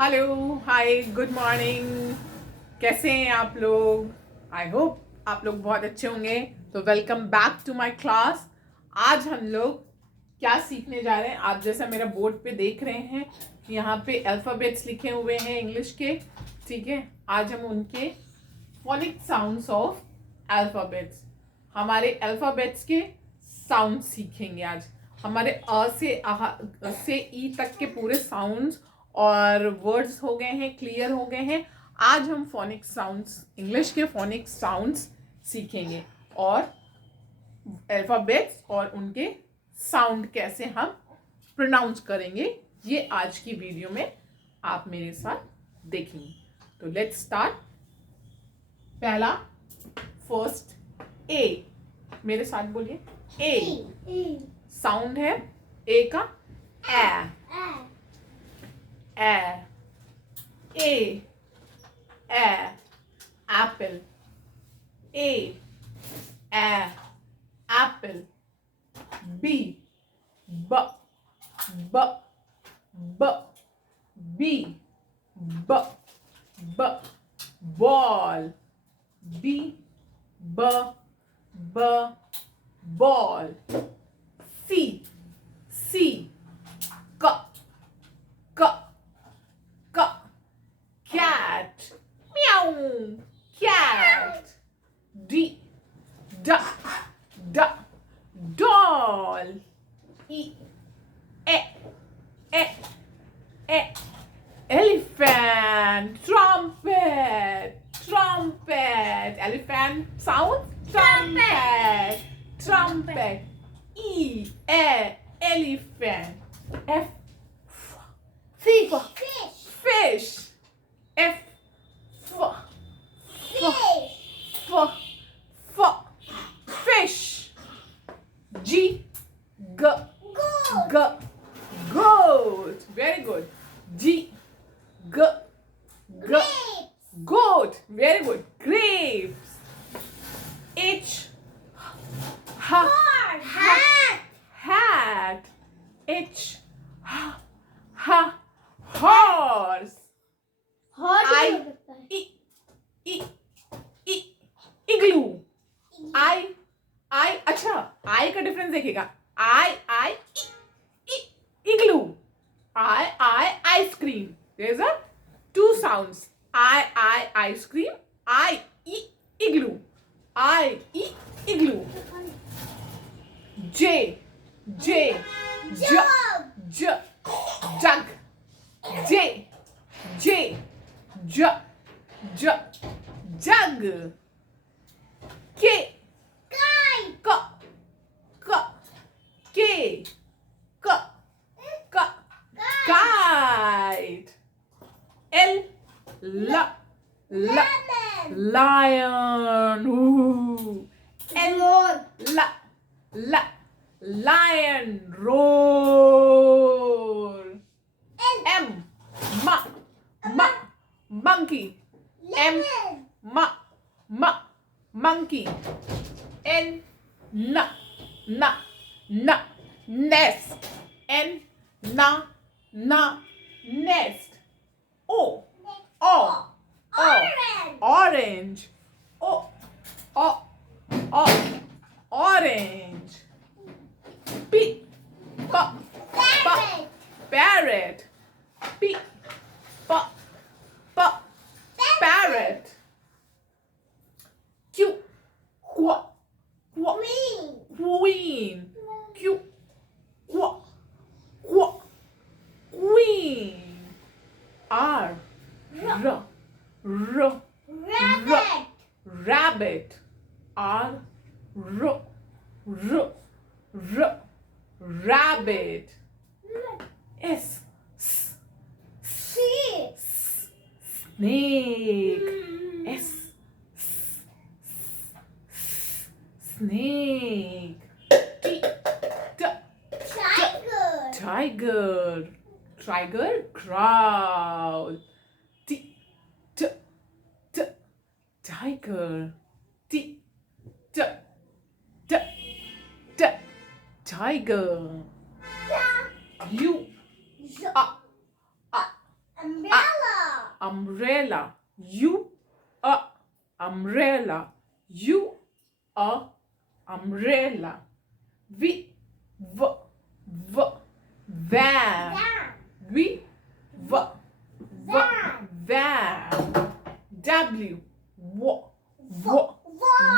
Hello hi good morning. कैसे हैं आप लोग? आई होप आप लोग बहुत अच्छे होंगे। तो welcome back to my class. आज हम लोग क्या सीखने जा रहे हैं? आप जैसा मेरा बोर्ड पे देख रहे हैं, यहाँ पे अल्फ़ाबेट्स लिखे हुए हैं इंग्लिश के। ठीक है, आज हम उनके फोनिक साउंड्स ऑफ अल्फ़ाबेट्स, हमारे अल्फ़ाबेट्स के साउंड सीखेंगे आज। हमारे से ई तक के पूरे साउंड्स और वर्ड्स हो गए हैं, क्लियर हो गए हैं। आज हम फोनिक साउंड्स, इंग्लिश के फोनिक साउंड्स सीखेंगे और अल्फ़ाबेट्स और उनके साउंड कैसे हम प्रोनाउंस करेंगे, ये आज की वीडियो में आप मेरे साथ देखेंगे। तो लेट्स स्टार्ट। पहला, फर्स्ट, ए। मेरे साथ बोलिए, ए। साउंड है ए का, ए ए ए ए एप्पल, ए ए एप्पल। बी, ब ब ब बी, ब ब बॉल, बी ब ब बॉल। सी सी क क क cat, meow, cat। D d d doll, e e e e elephant, trumpet, trumpet, elephant sound, trumpet, trumpet। E elephant, f Fish. fish, f f Fish. fish। G g Goat. g goat, very good। G g g Grapes. goat, very good, grapes। H h Horse. Hat. hat, h h horse। I e e e igloo, I अच्छा, I का difference देखिएगा। I igloo, I ice cream। There's a two sounds, I ice cream, I igloo, I igloo। J j Jug. j jug, j j j j jug। K Kite. k k k k k kite। L l Lemon. lion, ooh। Road. Lion, roar। M monkey, Lemon. monkey। N nest, N nest। O orange, orange। P Parrot. parrot, P parrot। Q Queen. queen, Q queen। R Rabbit. rabbit, R rabbit। S Sheep. snake, S snake। T Tiger. tiger, crowd, tiger, tiger। U Umbrella. umbrella. U a umbrella. U a umbrella. V v v van. V v v van. W w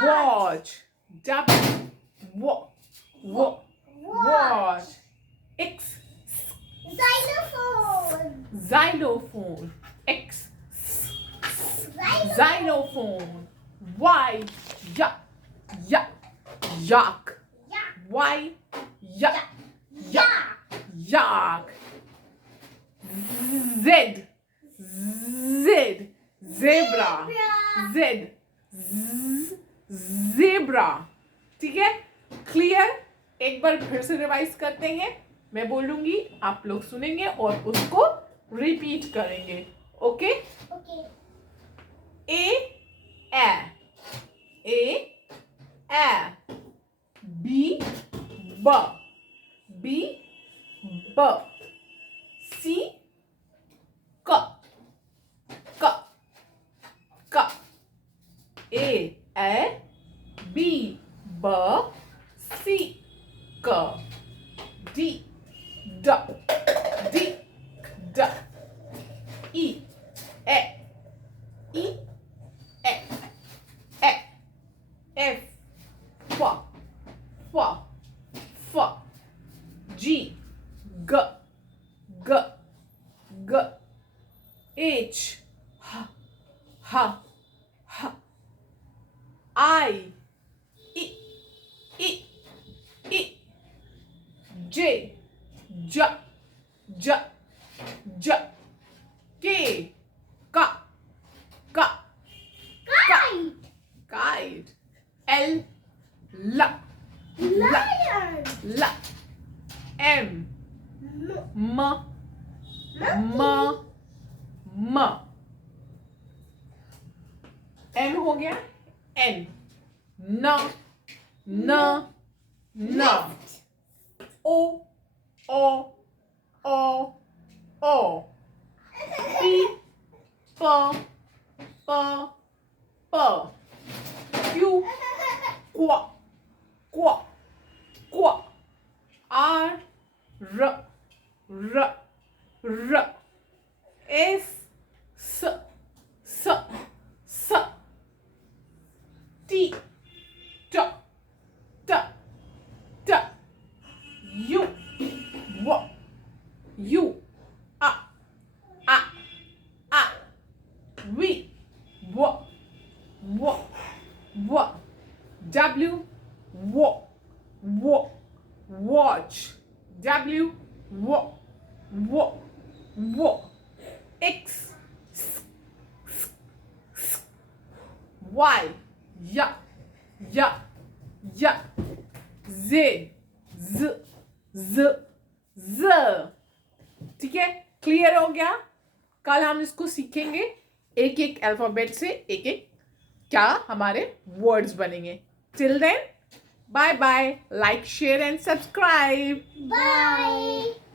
watch. W watch. X Xylophone. xylophone. X xylophone. Y yak. Y yak. Z zebra. Zebra. ठीक है, clear? एक बार फिर से revise करते हैं. मैं बोलूंगी, आप लोग सुनेंगे और उसको रिपीट करेंगे. Okay? Okay. A B C K A B C K D E F G H I J K kite. L Lion. M M हो गया. N O P Q R S T U A V W watch. W X Y Z. ठीक है, clear हो गया? कल हम इसको सीखेंगे एक एक अल्फाबेट से, एक एक क्या हमारे वर्ड्स बनेंगे. Till then, bye bye. Like, share and subscribe. Bye.